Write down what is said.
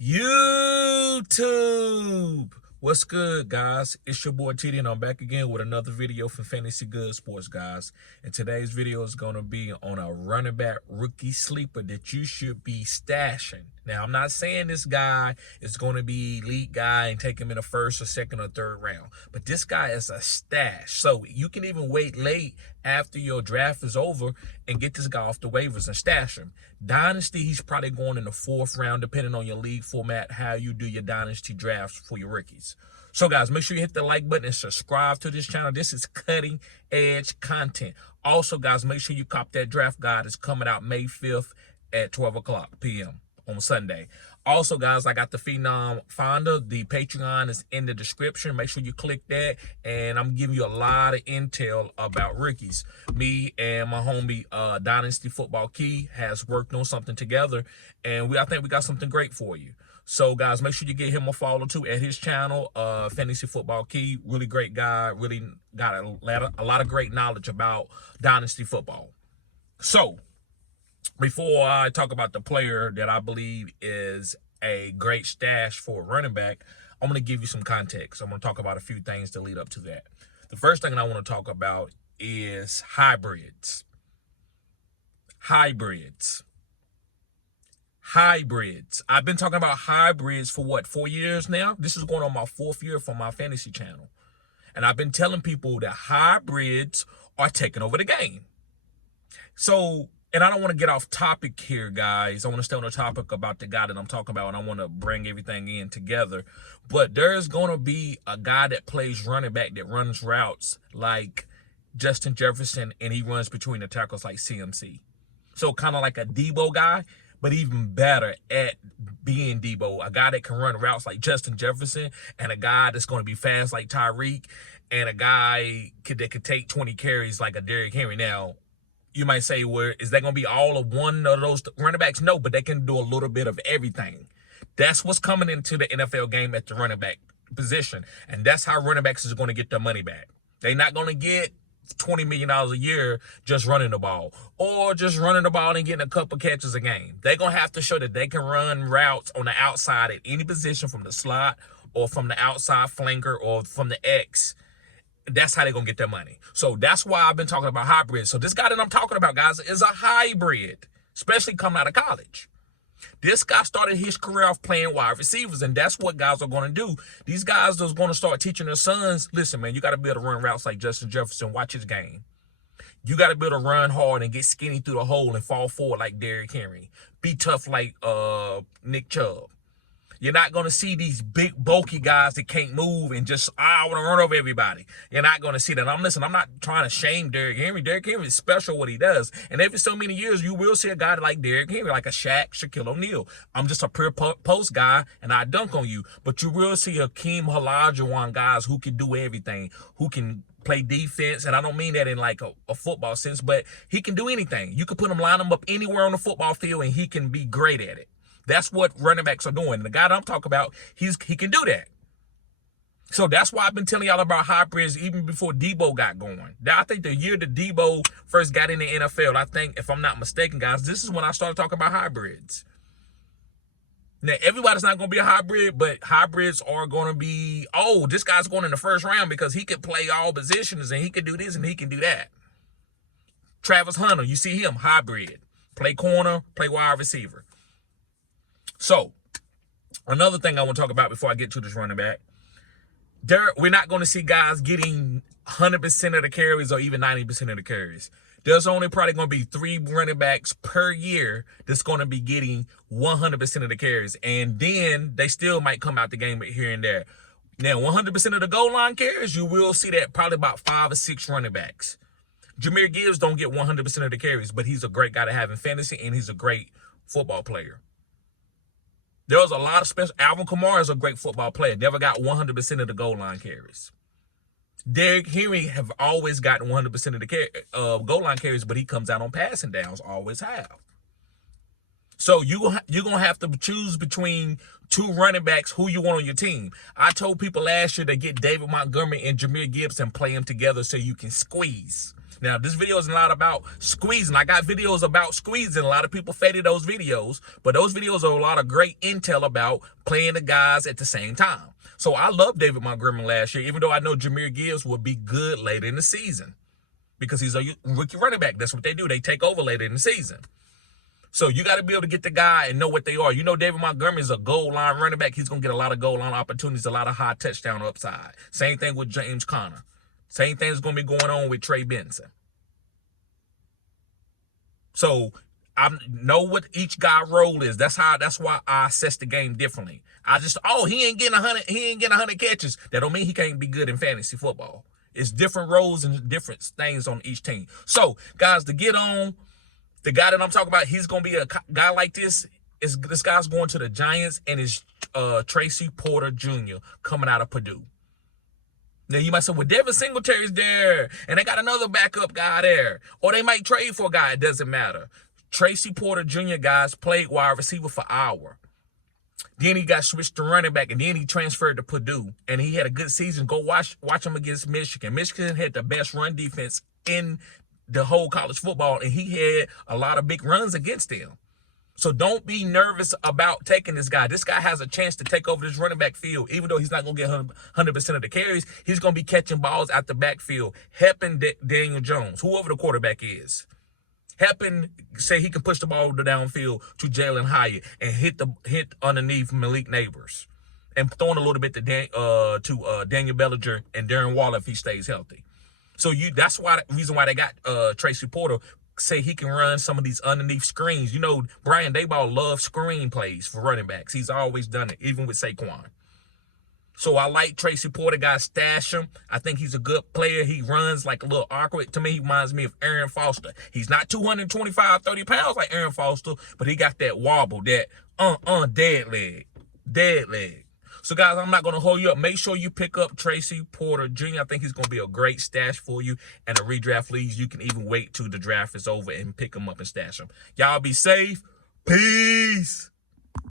YouTube. What's good, guys? It's your boy TD, and I'm back again with another video for Fantasy Good Sports, guys. And today's video is going to be on a running back rookie sleeper that you should be stashing. Now, I'm not saying this guy is going to be elite guy and take him in the first or second or third round, but this guy is a stash. So you can even wait late after your draft is over and get this guy off the waivers and stash him. Dynasty, he's probably going in the fourth round, depending on your league format, how you do your dynasty drafts for your rookies. So, guys, make sure you hit the like button and subscribe to this channel. This is cutting edge content. Also, guys, make sure you cop that draft guide. It's coming out May 5th at 12 o'clock p.m. on Sunday. Also, guys, I got the Phenom Finder. The Patreon is in the description. Make sure you click that. And I'm giving you a lot of intel about rookies. Me and my homie, Dynasty Football Key, has worked on something together. And I think we got something great for you. So, guys, make sure you give him a follow, too, at his channel, Fantasy Football Key. Really great guy. Really got a lot of great knowledge about Dynasty football. So, before I talk about the player that I believe is a great stash for a running back, I'm going to give you some context. I'm going to talk about a few things to lead up to that. The first thing I want to talk about is hybrids. Hybrids. I've been talking about hybrids for what, 4 years now? This is going on my 4th year for my fantasy channel. And I've been telling people that hybrids are taking over the game. So, and I don't want to get off topic here, guys. I want to stay on the topic about the guy that I'm talking about, and I want to bring everything in together. But there's going to be a guy that plays running back that runs routes like Justin Jefferson, and he runs between the tackles like CMC. So kind of like a Debo guy, but even better at being Debo. A guy that can run routes like Justin Jefferson, and a guy that's going to be fast like Tyreek, and a guy that could take 20 carries like a Derrick Henry. Now, you might say, well, is that going to be all of one of those running backs? No, but they can do a little bit of everything. That's what's coming into the NFL game at the running back position. And that's how running backs is going to get their money back. They're not going to get $20 million a year just running the ball, or just running the ball and getting a couple catches a game. They're going to have to show that they can run routes on the outside at any position, from the slot or from the outside flanker or from the X. That's how they're going to get their money. So that's why I've been talking about hybrids. So this guy that I'm talking about, guys, is a hybrid, especially coming out of college. This guy started his career off playing wide receivers, and that's what guys are going to do. These guys are going to start teaching their sons, listen, man, you got to be able to run routes like Justin Jefferson. Watch his game. You got to be able to run hard and get skinny through the hole and fall forward like Derrick Henry. Be tough like Nick Chubb. You're not going to see these big, bulky guys that can't move and just, I want to run over everybody. You're not going to see that. I'm not trying to shame Derrick Henry. Derrick Henry is special what he does. And every so many years, you will see a guy like Derrick Henry, like a Shaquille O'Neal. I'm just a pure post guy, and I dunk on you. But you will see Hakeem Olajuwon guys who can do everything, who can play defense, and I don't mean that in like a football sense, but he can do anything. You can put him, line him up anywhere on the football field, and he can be great at it. That's what running backs are doing. The guy that I'm talking about, he can do that. So that's why I've been telling y'all about hybrids even before Debo got going. I think the year that Debo first got in the NFL, I think, if I'm not mistaken, guys, this is when I started talking about hybrids. Now, everybody's not going to be a hybrid, but hybrids are going to be, oh, this guy's going in the first round because he can play all positions and he can do this and he can do that. Travis Hunter, you see him, hybrid. Play corner, play wide receiver. So, another thing I want to talk about before I get to this running back, we're not going to see guys getting 100% of the carries or even 90% of the carries. There's only probably going to be 3 running backs per year that's going to be getting 100% of the carries. And then they still might come out the game here and there. Now, 100% of the goal line carries, you will see that probably about 5 or 6 running backs. Jahmyr Gibbs don't get 100% of the carries, but he's a great guy to have in fantasy, and he's a great football player. There was a lot of special. Alvin Kamara is a great football player. Never got 100% of the goal line carries. Derrick Henry have always gotten 100% of the goal line carries, but he comes out on passing downs, always have. So you're going to have to choose between two running backs who you want on your team. I told people last year to get David Montgomery and Jahmyr Gibbs and play them together so you can squeeze. Now, this video is not about squeezing. I got videos about squeezing. A lot of people faded those videos, but those videos are a lot of great intel about playing the guys at the same time. So I love David Montgomery last year, even though I know Jahmyr Gibbs will be good later in the season because he's a rookie running back. That's what they do. They take over later in the season. So you got to be able to get the guy and know what they are. You know David Montgomery is a goal line running back. He's going to get a lot of goal line opportunities, a lot of high touchdown upside. Same thing with James Conner. Same thing is going to be going on with Trey Benson. So I know what each guy role is. That's why I assess the game differently. He ain't getting 100 catches. That don't mean he can't be good in fantasy football. It's different roles and different things on each team. So guys, to get on, the guy that I'm talking about, he's going to be a guy like this. This guy's going to the Giants, and it's Tracy Porter Jr. coming out of Purdue. Now, you might say, well, Devin Singletary's there, and they got another backup guy there. Or they might trade for a guy. It doesn't matter. Tracy Porter Jr., guys, played wide receiver for Iowa. Then he got switched to running back, and then he transferred to Purdue, and he had a good season. Go watch him against Michigan. Michigan had the best run defense in the whole college football, and he had a lot of big runs against them. So don't be nervous about taking this guy. This guy has a chance to take over this running back field. Even though he's not going to get 100% of the carries, he's going to be catching balls out the backfield, helping Daniel Jones, whoever the quarterback is. Helping, say he can push the ball downfield to Jalen Hyatt and hit underneath Malik Neighbors. And throwing a little bit to Daniel Bellinger and Darren Waller if he stays healthy. So that's why the reason why they got Tracy Porter. Say he can run some of these underneath screens. You know, Brian Daboll loves screen plays for running backs. He's always done it, even with Saquon. So I like Tracy Porter. Guys, stash him. I think he's a good player. He runs like a little awkward. To me, he reminds me of Aaron Foster. He's not 225, 30 pounds like Aaron Foster, but he got that wobble, that dead leg. So, guys, I'm not going to hold you up. Make sure you pick up Tracy Porter Jr. I think he's going to be a great stash for you. And the redraft leagues, you can even wait till the draft is over and pick him up and stash him. Y'all be safe. Peace.